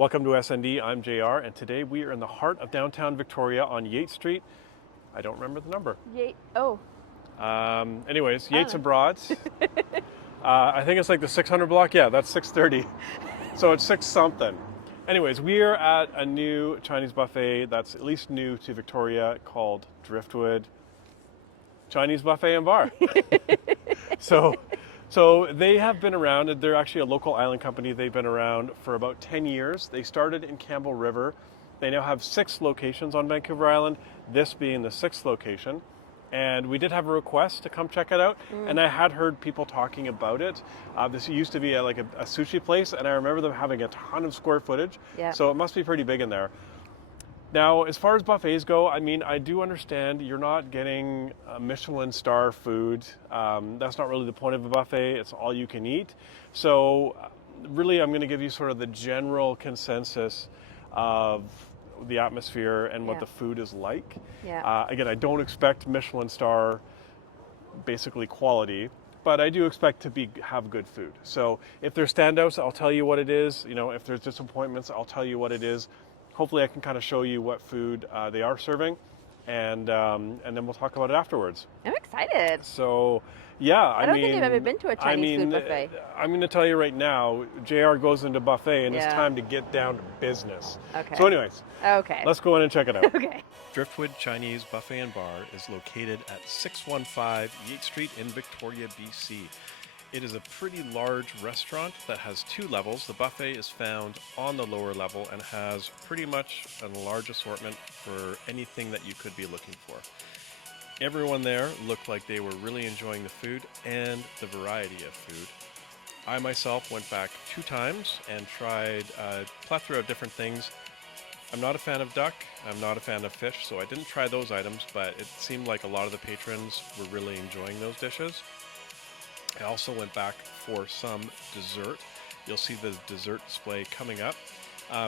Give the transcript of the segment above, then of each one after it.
Welcome to SND, I'm JR, and today we are in the heart of downtown Victoria on Yates Street. I don't remember the number. Anyways, Yates and Broads. I think it's like the 600 block. Yeah, that's 630. So it's 6 something. Anyways, we are at a new Chinese buffet that's at least new to Victoria called Driftwood Chinese Buffet and Bar. So they have been around. They're actually a local island company. They've been around for about 10 years. They started in Campbell River. They now have 6 locations on Vancouver Island, this being the 6th location. And we did have a request to come check it out, and I had heard people talking about it. This used to be a sushi place, and I remember them having a ton of square footage, so it must be pretty big in there. Now, as far as buffets go, I mean, I do understand you're not getting Michelin star food. That's not really the point of a buffet. It's all you can eat. So really, I'm going to give you sort of the general consensus of the atmosphere and what the food is like. Again, I don't expect Michelin star basically quality, but I do expect to have good food. So if there's standouts, I'll tell you what it is. You know, if there's disappointments, I'll tell you what it is. Hopefully I can kind of show you what food they are serving, and then we'll talk about it afterwards. I'm excited. So, yeah, I don't think I've ever been to a Chinese food buffet. I'm going to tell you right now, JR goes into buffet, and it's time to get down to business. Okay. So anyways, okay, let's go in and check it out. Okay. Driftwood Chinese Buffet and Bar is located at 615 Yates Street in Victoria, BC. It is a pretty large restaurant that has 2 levels. The buffet is found on the lower level and has pretty much a large assortment for anything that you could be looking for. Everyone there looked like they were really enjoying the food and the variety of food. I myself went back 2 times and tried a plethora of different things. I'm not a fan of duck, I'm not a fan of fish, so I didn't try those items, but it seemed like a lot of the patrons were really enjoying those dishes. I also went back for some dessert. You'll see the dessert display coming up.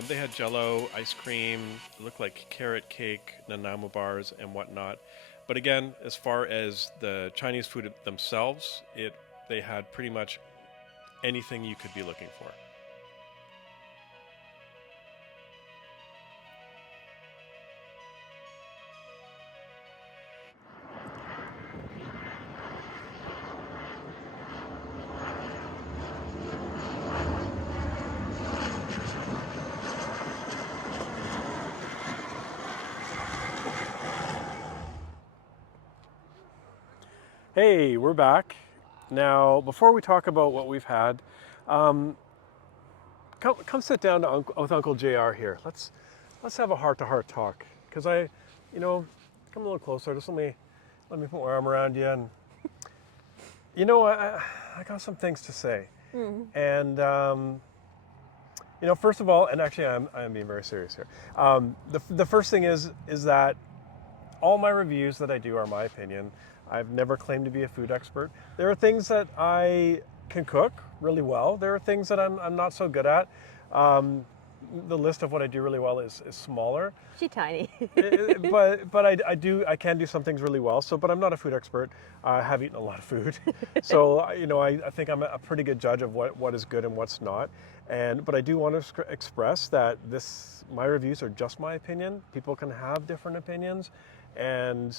They had jello, ice cream, it looked like carrot cake, nanamo bars, and whatnot. But again, as far as the Chinese food themselves, they had pretty much anything you could be looking for. Hey, we're back. Now, before we talk about what we've had, come sit down with Uncle JR here. Let's have a heart-to-heart talk. Because come a little closer. Just let me put my arm around you. And I got some things to say. And first of all, and actually I'm being very serious here. The first thing is that all my reviews that I do are my opinion. I've never claimed to be a food expert. There are things that I can cook really well. There are things that I'm not so good at. The list of what I do really well is smaller. She's tiny. but I can do some things really well. But I'm not a food expert. I have eaten a lot of food. So I think I'm a pretty good judge of what is good and what's not. But I do want to express that my reviews are just my opinion. People can have different opinions, and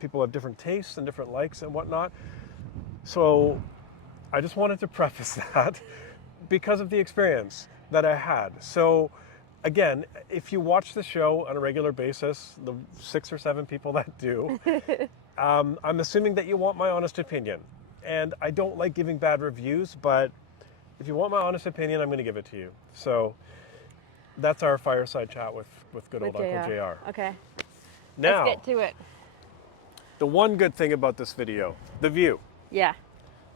people have different tastes and different likes and whatnot. So I just wanted to preface that because of the experience that I had. So again, if you watch the show on a regular basis, the 6 or 7 people that do, I'm assuming that you want my honest opinion. And I don't like giving bad reviews, but if you want my honest opinion, I'm going to give it to you. So that's our fireside chat with good old Uncle JR. Okay. Now, let's get to it. The one good thing about this video, the view. Yeah.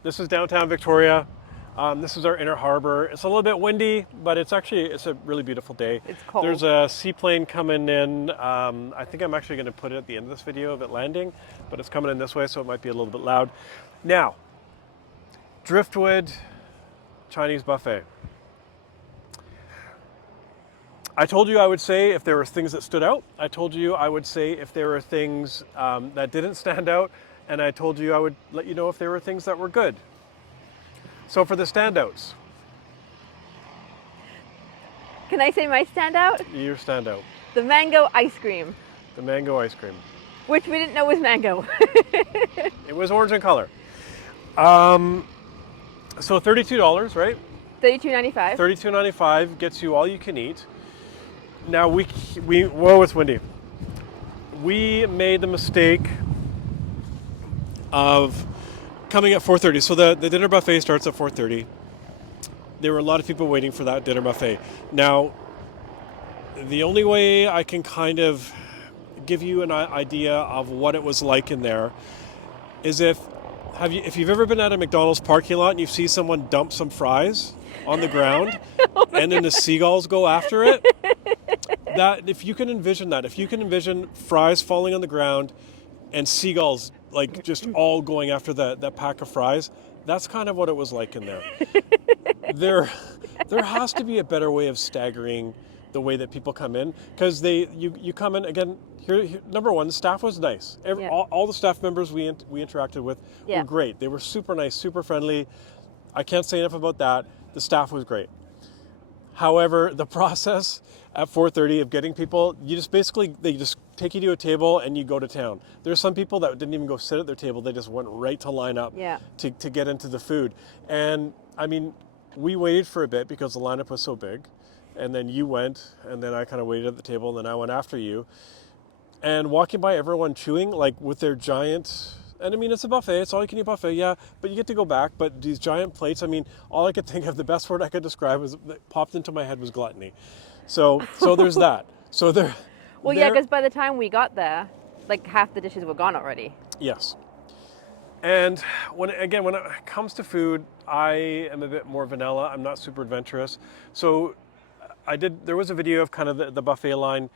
This is downtown Victoria. This is our inner harbor. It's a little bit windy, but it's a really beautiful day. It's cold. There's a seaplane coming in. I think I'm actually going to put it at the end of this video of it landing, but it's coming in this way, so it might be a little bit loud. Now, Driftwood Chinese Buffet. I told you I would say if there were things that stood out. I told you I would say if there were things that didn't stand out. And I told you I would let you know if there were things that were good. So for the standouts, Can I say my standout? Your standout. The mango ice cream, The mango ice cream. which we didn't know was mango. It was orange in color. So $32, right? $32.95. $32.95 gets you all you can eat. Now whoa, it's windy. We made the mistake of coming at 4:30. So the dinner buffet starts at 4:30. There were a lot of people waiting for that dinner buffet. Now, the only way I can kind of give you an idea of what it was like in there is if you've ever been at a McDonald's parking lot and you see someone dump some fries on the ground and then the seagulls go after it. That if you can envision fries falling on the ground and seagulls like just all going after that pack of fries, that's kind of what it was like in there. There has to be a better way of staggering the way that people come in, because you come in again. Here, number one, the staff was nice. All the staff members we interacted with were great. They were super nice, super friendly. I can't say enough about that. The staff was great. However, the process at 4:30 of getting people, they just take you to a table and you go to town. There's some people that didn't even go sit at their table. They just went right to line up to get into the food. And I mean, we waited for a bit because the lineup was so big. And then you went, and then I kind of waited at the table, and then I went after you. And walking by everyone chewing, like with their giant, and I mean, it's a buffet, it's all you can eat buffet, yeah, but you get to go back. But these giant plates, I mean, all I could think of, the best word I could describe that popped into my head was gluttony. So there's that. So there. Well, yeah, because by the time we got there, like half the dishes were gone already. Yes. And when it comes to food, I am a bit more vanilla. I'm not super adventurous. So there was a video of kind of the buffet line.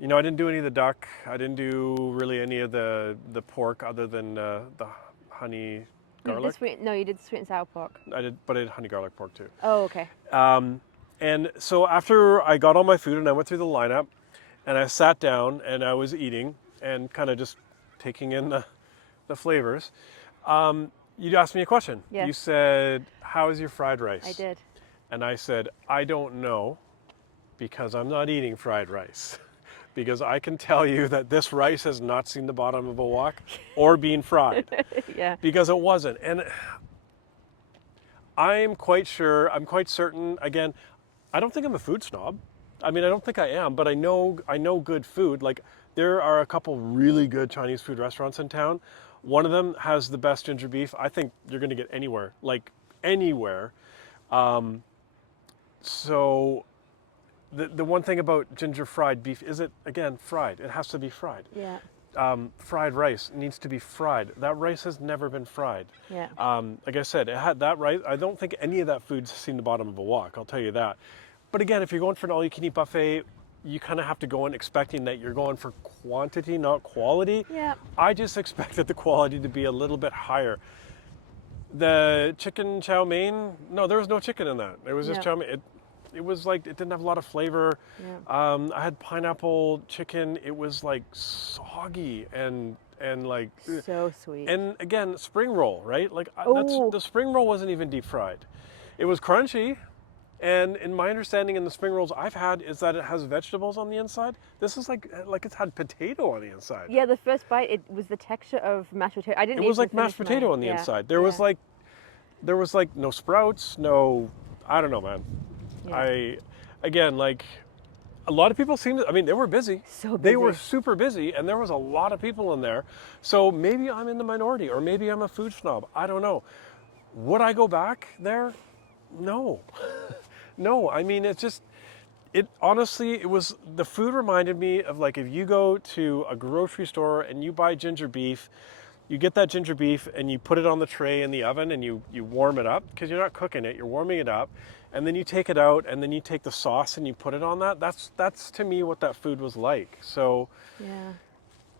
You know, I didn't do any of the duck. I didn't do really any of the pork other than the honey garlic. You did sweet and sour pork. I did honey garlic pork too. Oh, okay. And so after I got all my food and I went through the lineup and I sat down and I was eating and kind of just taking in the flavors, you asked me a question. Yes. You said, "How is your fried rice?" I did. And I said, "I don't know, because I'm not eating fried rice." Because I can tell you that this rice has not seen the bottom of a wok or been fried. Yeah. Because it wasn't. And I'm quite certain, again, I don't think I'm a food snob. I mean, I don't think I am, but I know good food. Like, there are a couple really good Chinese food restaurants in town. One of them has the best ginger beef I think you're going to get anywhere. Like, anywhere. So the one thing about ginger fried beef is again, fried. It has to be fried. Yeah. Fried rice needs to be fried. That rice has never been fried. Yeah. Like I said, it had that rice. I don't think any of that food's seen the bottom of a wok, I'll tell you that. But again, if you're going for an all-you-can-eat buffet, you kind of have to go in expecting that you're going for quantity, not quality. Yeah. I just expected the quality to be a little bit higher. The chicken chow mein, no, there was no chicken in that. It was just chow mein. It was like, it didn't have a lot of flavor. Yeah. I had pineapple chicken. It was like soggy and like so sweet. And again, spring roll, right? Like the spring roll wasn't even deep fried. It was crunchy. And in my understanding, in the spring rolls I've had, is that it has vegetables on the inside. This is like it's had potato on the inside. Yeah, the first bite, it was the texture of mashed potato. I didn't. It was like mashed potato on the inside. There was like no sprouts, no. I don't know, man. Yeah. Like a lot of people seemed to, I mean, they were busy. So busy. They were super busy, and there was a lot of people in there. So maybe I'm in the minority, or maybe I'm a food snob. I don't know. Would I go back there? No. No, I mean, honestly, the food reminded me of, like, if you go to a grocery store and you buy ginger beef, you get that ginger beef and you put it on the tray in the oven and you warm it up, because you're not cooking it, you're warming it up, and then you take it out and then you take the sauce and you put it on that. That's to me what that food was like. So, yeah,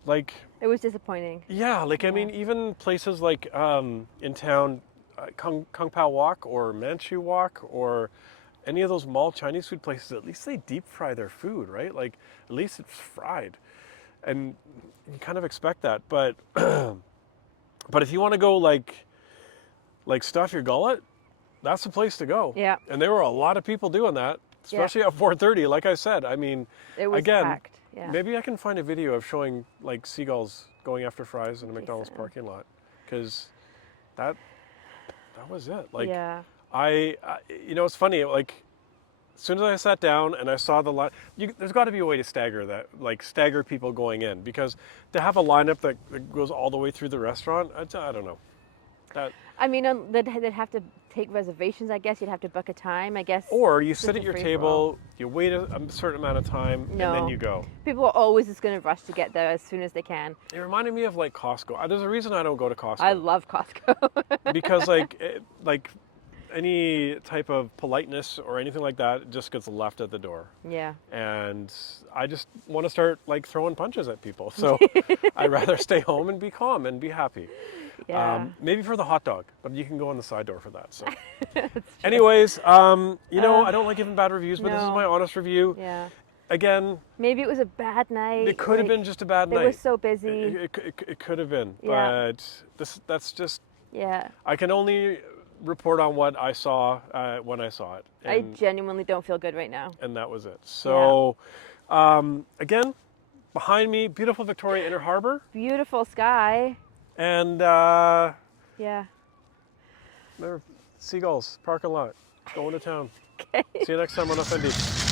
like, it was disappointing. Yeah, like, I mean, even places like in town, Kung Pao Wok or Manchu Wok or any of those mall Chinese food places, at least they deep fry their food, right? Like, at least it's fried. And you kind of expect that. But but if you want to go like stuff your gullet, that's the place to go. Yeah. And there were a lot of people doing that. especially at 4:30. Like I said, I mean, It was again, packed. Yeah. maybe I can find a video of showing like seagulls going after fries in a McDonald's so. parking lot, because that was it. Like yeah. it's funny. Like as soon as I sat down and I saw the line, there's got to be a way to stagger people going in, because to have a lineup that goes all the way through the restaurant, I don't know. I mean, they'd have to take reservations, I guess. You'd have to book a time, I guess. Or you Just sit a at your free-for-all. table, you wait a certain amount of time, and then No. you go. People are always just going to rush to get there as soon as they can. It reminded me of like Costco. There's a reason I don't go to Costco. I love Costco. Because like any type of politeness or anything like that just gets left at the door. Yeah. And I just want to start like throwing punches at people. So I'd rather stay home and be calm and be happy. Yeah. Maybe for the hot dog, but you can go on the side door for that. So, That's true. anyways, I don't like giving bad reviews, but this is No. my honest review. Yeah. Again, Maybe it was a bad night. it could have been just a bad They night. were so busy. It could have been, Yeah. but that's just. Yeah. I can only report on what I saw when I saw it. I genuinely don't feel good right now. And that was it. So, again, behind me, beautiful Victoria Inner Harbor. Beautiful sky. And Yeah. there, seagulls, parking lot, going to town. Okay. See you next time on Offended.